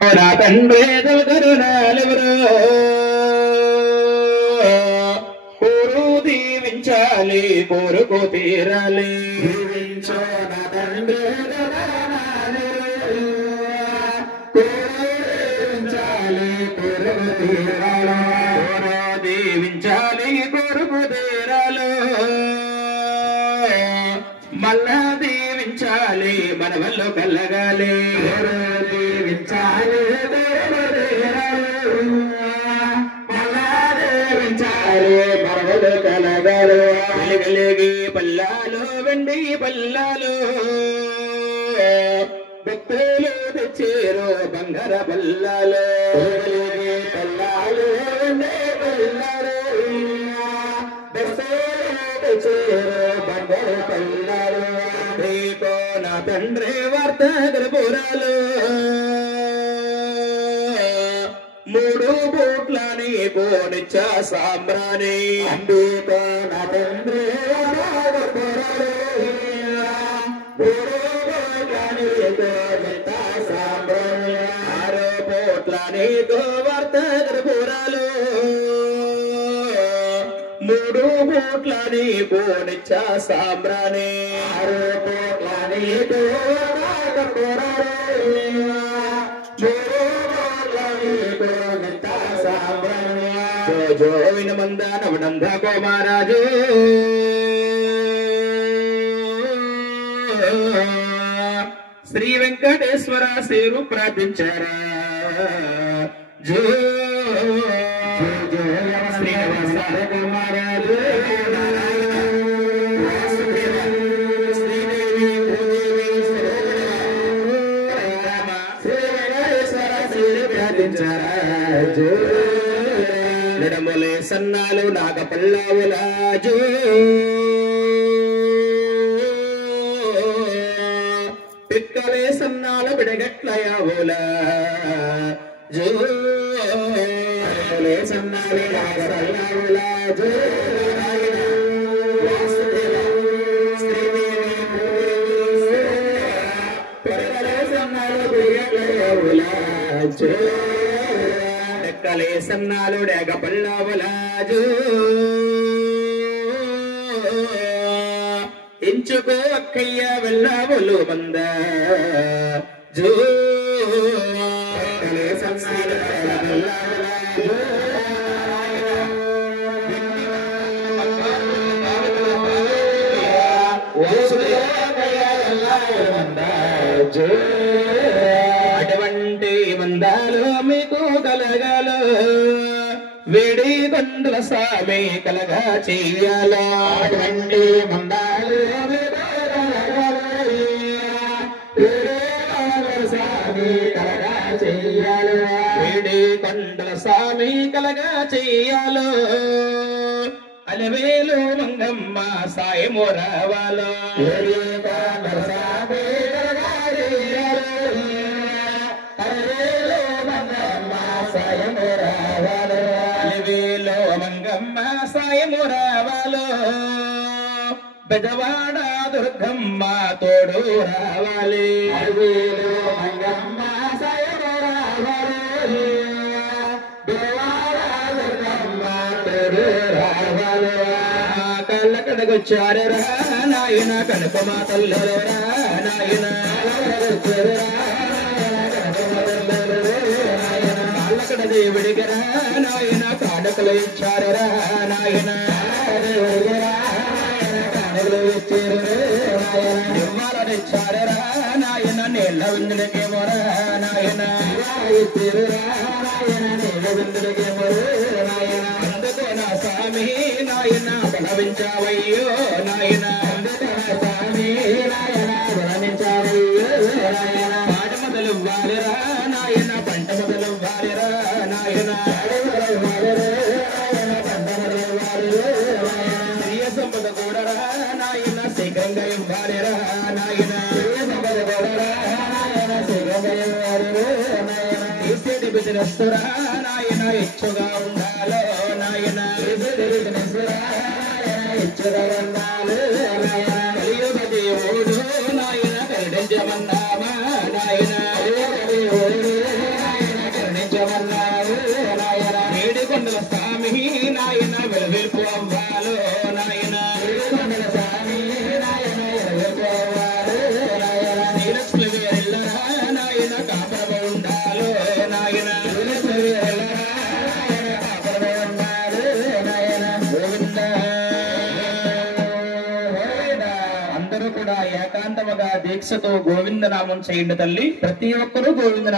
తండ్రి కరుణాలెవరో కోరు దీవించాలి కోరుకు తీరాలి దీవించో నా తండ్రి దీవించాలి కోరుకు తీరాలు మళ్ళా దీవించాలి మన వల్ల కలగాలి దీవించాలి మళ్ళా దీవించాలి మన వల్ల కలగాలి వెలిగి పల్లాలు వెండి పల్లాలు భక్తులు తెచ్చారు బంగార పల్లాలు పల్లాలు వెండి పల్లాలు బంగార పల్లాలు రేపో నా తండ్రి వార్త గర్భురాలు మూడు బూట్లని కోనిచ్చ సాంబ్రాణి అంబిక నా తండ్రి ఆరో పోట్లని గోవర్త గర్భురాలు మూడు బూట్లని కోనిచ్చ సాంబ్రాణి ఆరో పోట్లని జో వినమంద నవనంద కుమారాజు శ్రీ వెంకటేశ్వర సేరు ప్రార్థించారా జో శ్రీనివాస కుమారాజు నడమలే సన్నాలు నాగపల్లావులాజు పిక్కలే సన్నాలు బిడగట్లయావులా జోలే సన్నాలు నాగపల్లావులాజు డెక్కలే సన్నాలు డేగ పల్లావలాజు ఇంచుకో అక్కయ్య వెళ్ళావులు మంద జో సన్నాలు అటువంటి మందాలు మీకు కలగాల వేడి కొండల స్వామి కలగా చెయ్యాల అటువంటి మందాలు స్వామి కలగా చెయ్యాల వేడి కొండల స్వామి కలగా చెయ్యాల అలవేలు మంగమ్మ సాయము రావాలో అలవేలు మంగమ్మ సాయము రావాలో బెజవాడ దుర్గమ్మ తోడు రావాలి అలవేలు మంగమ్మ సాయము రావాలి కళ్ళ కడగొచ్చారా నాయన కనక మా తల్లరా నాయన కాళ్ళ కడ దేవుడిగరా నాయన కాడకలు ఇచ్చారా నాయన కాడకలు ఇచ్చారా నాయన నీళ్ళ విందులకేమోరా నాయన నీళ్ళ విందులకేమోరా నాయన అందుకో నా స్వామి నాయన బలవించావయ్యో నాయన స్వామి నాయన బలవించావయ్యో నాయన పాట మొదలు వారిరా నాయన పంట మొదలు వారిరా నాయన స్త్రీయ సంపద కూడరా నాయన శీఘ్రంగా ఇవ్వాలిరా నాయన సంపద కూడరా నాయన శీఘ్రంగా ఇవ్వాలిరా నాయన తీసేది బిజినెస్సురా నాయన ఇచ్చుగా ఉండాలో నాయన ఇచ్చుగా ఉండాలి కలియుగ దేవుడు నాయన కరుణించమన్నామా నాయన కూడా ఏకాంతముగా దీక్షతో గోవిందనామం చేయండి తల్లి. ప్రతి ఒక్కరూ గోవిందనామం